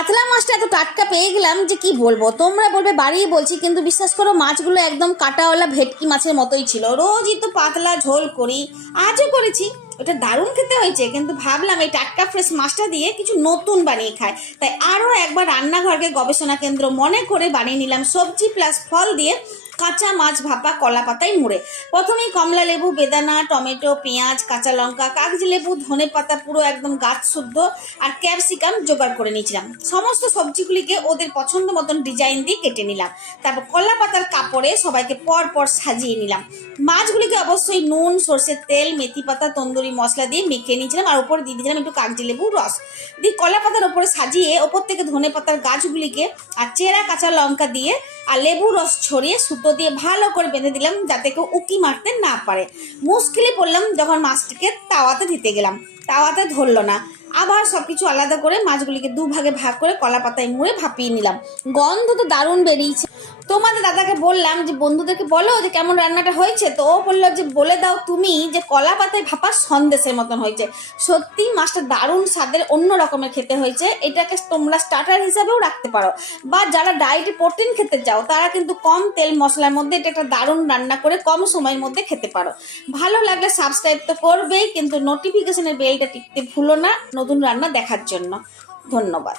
কাতলা মাছটা এত টাটকা পেয়ে গেলাম যে কি বলব? তোমরা বলবে বাড়িই বলছি, কিন্তু বিশ্বাস করো, মাছগুলো একদম কাটাওয়ালা ভেটকি মাছের মতোই ছিল। রোজই তো পাতলা ঝোল করি, আজও করেছি। ওটা দারুণ খেতে হয়েছে, কিন্তু ভাবলাম এই টাটকা ফ্রেশ মাছটা দিয়ে কিছু নতুন বানিয়ে খায় তাই আরও একবার রান্নাঘরকে গবেষণা কেন্দ্র মনে করে বানিয়ে নিলাম সবজি প্লাস ফল দিয়ে। কাঁচা মাছ ভাপা, কলা পাতায় মুড়ে। প্রথমেই কমলা লেবু, বেদানা, টমেটো, পেঁয়াজ, কাঁচা লঙ্কা, কাগজি লেবু, ধনে পাতা পুরো একদম গাছ শুদ্ধ আর ক্যাপসিকাম জোগাড় করে নিয়েছিলাম। সমস্ত সবজিগুলিকে ওদের পছন্দ মতন ডিজাইন দিয়ে কেটে নিলাম। তারপর কলা পাতার কাপড়ে সবাইকে পর পর সাজিয়ে নিলাম। মাছগুলিকে অবশ্যই নুন, সর্ষের তেল, মেথি পাতা, তন্দুরি মশলা দিয়ে মেখে নিয়েছিলাম আর উপরে দিয়ে দিয়েছিলাম একটু কাগজি লেবু রস। দিয়ে কলা পাতার ওপরে সাজিয়ে ওপর থেকে ধনে পাতার গাছগুলিকে আর চেরা, কাঁচা লঙ্কা দিয়ে আর লেবু রস ছড়িয়ে সুতো দিয়ে ভালো করে বেঁধে দিলাম যাতে কেউ উকি মারতে না পারে। মুশকিলে পড়লাম যখন মাছটিকে তাওয়াতে দিতে গেলাম। তাওয়াতে ধরলো না। আবার সব কিছু আলাদা করে মাছগুলিকে দু ভাগে করে কলা পাতায় মুড়ে ভাপিয়ে নিলাম। গন্ধ তো দারুণ বেরিয়েছে। তোমাদের দাদাকে বললাম যে, বন্ধুদেরকে বলো যে, কেমন রান্নাটা হয়েছে? তো ও বলল যে, বলে দাও তুমি যে কলা পাতায় ভাপা সন্দেশের মতন হয়েছে। সত্যি মাছটা দারুণ স্বাদের অন্য রকমের খেতে হয়েছে। এটাকে তোমরা স্টার্টার হিসাবেও রাখতে পারো। বা যারা ডায়েটে প্রোটিন খেতে চাও, তারা কিন্তু কম তেল মশলার মধ্যে এটা একটা দারুণ রান্না করে কম সময়ের মধ্যে খেতে পারো। ভালো লাগলে সাবস্ক্রাইব তো করবেই, কিন্তু নোটিফিকেশনের বেলটা টিপতে ভুলো না। নতুন রান্না দেখার জন্য। ধন্যবাদ।